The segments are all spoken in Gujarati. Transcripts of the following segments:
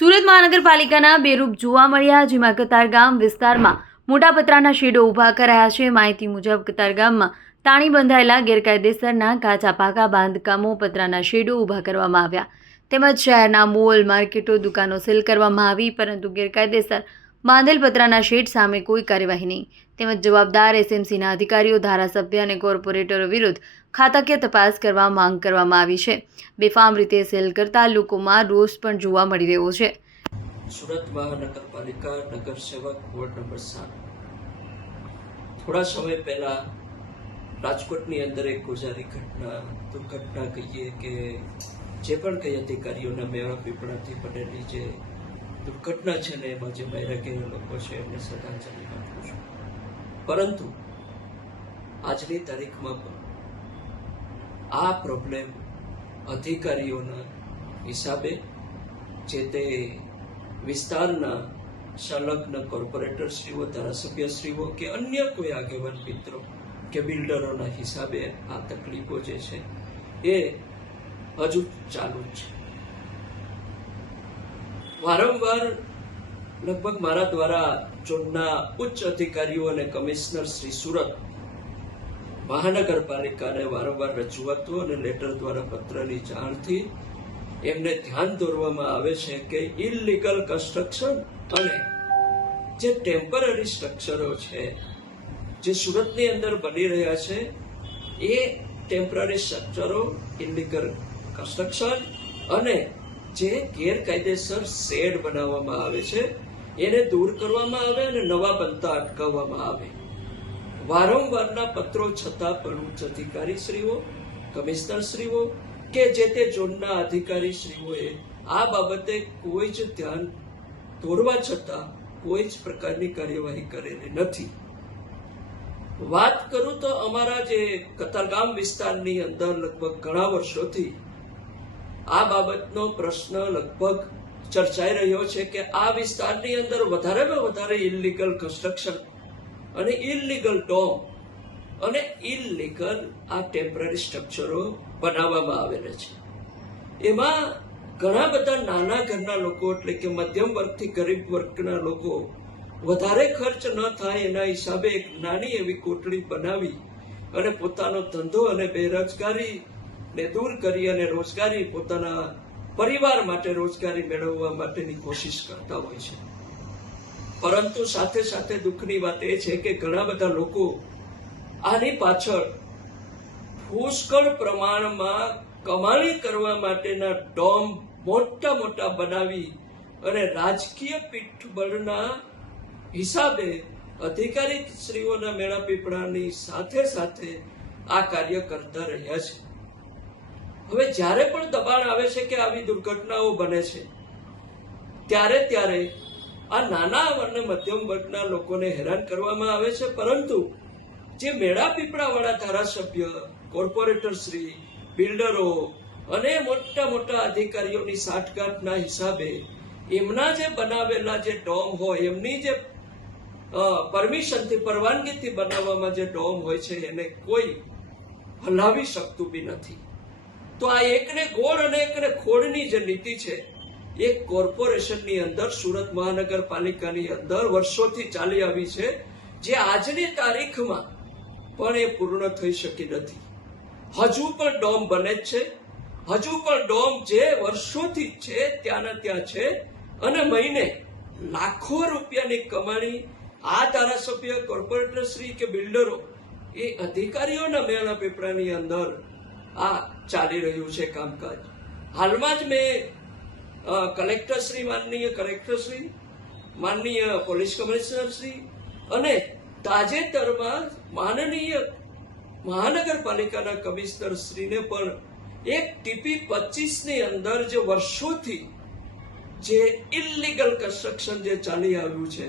સુરત મહાનગરપાલિકાના બે રૂપ જોવા મળ્યા, જેમાં કતારગામ વિસ્તારમાં મોટા પતરાના શેડો ઊભા કરાયા છે. માહિતી મુજબ કતારગામમાં તાણી બંધાયેલા ગેરકાયદેસરના કાચા પાકા બાંધકામો, પતરાના શેડો ઊભા કરવામાં આવ્યા, તેમજ શહેરના મોલ, માર્કેટો, દુકાનો સીલ કરવામાં આવી, પરંતુ ગેરકાયદેસર બાંધેલ પતરાના શેડ સામે કોઈ કાર્યવાહી નહીં. તેમજ જવાબદાર એસએમસીના અધિકારીઓ, ધારાસભ્ય અને કોર્પોરેટરો વિરુદ્ધ ખાતાકીય તપાસ કરવા માંગ કરવામાં આવી છે. બેફામ રીતે સેલ કરતા લોકોમાં રોષ પણ જોવા મળી રહ્યો છે. સુરત મહાનગરપાલિકા નગર સેવક વોર્ડ નંબર 7 થોડા સમય પહેલા રાજકોટની અંદર એક ગોઝારી દુર્ઘટના કહીએ કે જે પણ કઈ અધિકારીઓના મેળા પીપળાથી બનેલી જે દુર્ઘટના છે ને, એમાં જે માર્યા ગયેલા લોકો છે એમને શ્રદ્ધાંજલિ આપું છું. પરંતુ આજની તારીખમાં પણ આ પ્રોબ્લેમ અધિકારીઓના હિસાબે જે તે વિસ્તારના સંલગ્ન કોર્પોરેટરશ્રીઓ, ધારાસભ્યશ્રીઓ કે અન્ય કોઈ આગેવાન મિત્રો કે બિલ્ડરોના હિસાબે આ તકલીફો જે છે એ હજુ ચાલુ જ છે. વારંવાર લગભગ મારા દ્વારા ઝોનના ઉચ્ચ અધિકારીઓ અને કમિશનર શ્રી સુરત મહાનગરપાલિકાને વારંવાર રજૂઆતો અને લેટર દ્વારા પત્રની જાણથી એમને ધ્યાન દોરવામાં આવે છે કે ઇલીગલ કન્સ્ટ્રક્શન અને જે ટેમ્પરરી સ્ટ્રક્ચરો છે જે સુરતની અંદર બની રહ્યા છે, એ ટેમ્પરરી સ્ટ્રક્ચરો, ઇલીગલ કન્સ્ટ્રક્શન અને જે ગેરકાયદેસર શેડ બનાવવામાં આવે છે એને દૂર કરવામાં આવે અને નવા બનતા અટકાવવામાં આવે. વારંવારના પત્રો છતાં પણ ઉચ્ચ અધિકારીશ્રીઓ, કમિશનરશ્રીઓ કે જે તે ઝોનના અધિકારીશ્રીઓએ આ બાબતે કોઈ જ ધ્યાન દોરવા છતાં કોઈ જ પ્રકારની કાર્યવાહી કરેલી નથી. વાત કરું તો અમારા જે કતારગામ વિસ્તારની અંદર લગભગ ઘણા વર્ષોથી આ બાબતનો પ્રશ્ન લગભગ ચર્ચાઈ રહ્યો છે કે આ વિસ્તારની અંદર વધારેમાં વધારે ઇલીગલ કન્સ્ટ્રક્શન અને ઇલીગલ ડોમ અને ઇલીગલ આ ટેમ્પરરી સ્ટ્રક્ચરો બનાવવામાં આવેલા છે. એમાં ઘણા બધા નાના ઘરના લોકો, એટલે કે મધ્યમ વર્ગથી ગરીબ વર્ગના લોકો વધારે ખર્ચ ન થાય એના હિસાબે એક નાની એવી કોટડી બનાવી અને પોતાનો ધંધો અને બેરોજગારીને દૂર કરી અને રોજગારી, પોતાના પરિવાર માટે રોજગારી મેળવવા માટેની કોશિશ કરતા હોય છે. પરંતુ સાથે સાથે દુઃખની વાત એ છે કે ઘણા બધા લોકો આની પાછળ પુષ્કળ પ્રમાણમાં કમાણી કરવા માટેના ડોમ મોટા મોટા બનાવી અને રાજકીય પીઠબળના હિસાબે અધિકારીશ્રીઓના મેળા પીપળાની સાથે સાથે આ કાર્ય કરતા રહ્યા છે. હવે જ્યારે પણ દબાણ આવે છે કે આવી દુર્ઘટનાઓ બને છે, ત્યારે આ નાના અને મધ્યમ વર્ગના લોકોને હેરાન કરવામાં આવે છે. પરંતુ જે મેળા પીપળા વાળા ધારાસભ્ય, કોર્પોરેટરશ્રી, બિલ્ડરો અને મોટા મોટા અધિકારીઓની સાઠગાંઠના હિસાબે એમના જે બનાવેલા જે ડોમ હોય, એમની જે પરમિશનથી, પરવાનગીથી બનાવવામાં જે ડોમ હોય છે એને કોઈ હલાવી શકતું બી નથી. તો આ એકને ગોળ અને એકને ખોળની જે નીતિ છે એ કોર્પોરેશનની અંદર, સુરત મહાનગરપાલિકાની અંદર વર્ષોથી ચાલી આવી છે, જે આજની તારીખમાં પણ એ પૂર્ણ થઈ શકી નથી. હજુ પણ ડોમ બને જ છે, હજુ પણ ડોમ જે વર્ષોથી છે ત્યાંના ત્યાં છે અને મહિને લાખો રૂપિયાની કમાણી આ ધારાસભ્ય, કોર્પોરેટરશ્રી કે બિલ્ડરો, એ અધિકારીઓના મેળા પીપળાની અંદર આ ચાલી રહ્યું છે કામકાજ. હાલમાં જ મેં કલેક્ટરશ્રી, માનનીય કલેક્ટરશ્રી, માનનીય પોલીસ કમિશનરશ્રી અને તાજેતરમાં માનનીય મહાનગરપાલિકાના કમિશનરશ્રીને પણ એક ટીપી 25ની અંદર જે વર્ષોથી જે ઇલીગલ કન્સ્ટ્રક્શન જે ચાલી આવ્યું છે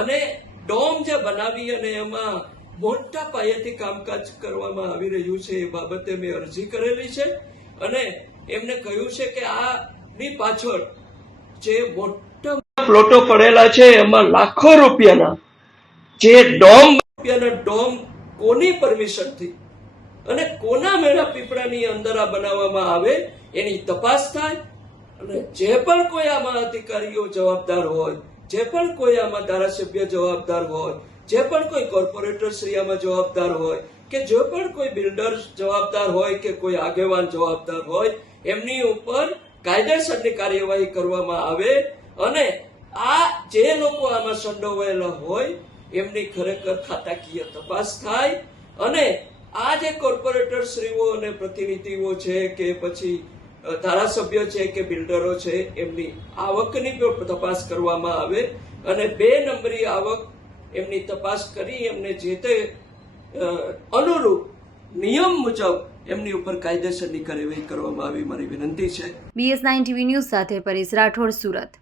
અને ડોમ જે બનાવી અને એમાં મોટા પાયેથી કામકાજ કરવામાં આવી રહ્યું છે, એ બાબતે મેં અરજી કરેલી છે અને એમને કહ્યું છે કે આની પાછળ જે મોટા પ્લોટો પડેલા છે એમાં લાખો રૂપિયાના જે ડોમ કોની પરમિશનથી અને કોના મેળા પીપળાની અંદર આ બનાવવામાં આવે એની તપાસ થાય અને જે પણ કોઈ આમાં અધિકારીઓ જવાબદાર હોય, જે પણ કોઈ આમાં ધારાસભ્ય જવાબદાર હોય, જે પણ કોઈ કોર્પોરેટર શ્રી આમાં જવાબદાર હોય, કે જે પણ કોઈ બિલ્ડર જવાબદાર હોય કે કોઈ આગેવાન જવાબદાર હોય, એમની ઉપર કાયદેસરની કાર્યવાહી કરવામાં આવે અને આ જે લોકો આમાં સંડોવાયેલા હોય એમની ખરેખર ખાતાકીય તપાસ થાય અને આ જે કોર્પોરેટર શ્રીઓ અને પ્રતિનિધિઓ છે કે પછી ધારાસભ્ય છે કે બિલ્ડરો છે એમની આવકની પણ તપાસ કરવામાં આવે અને 2 નંબરી આવક એમની તપાસ કરી એમને જે તે અનુરૂપ નિયમ મુજબ એમની ઉપર કાયદેસરની કાર્યવાહી કરવામાં આવી મારી વિનંતી છે. BS9 TV ન્યૂઝ સાથે પરેશ રાઠોડ, સુરત.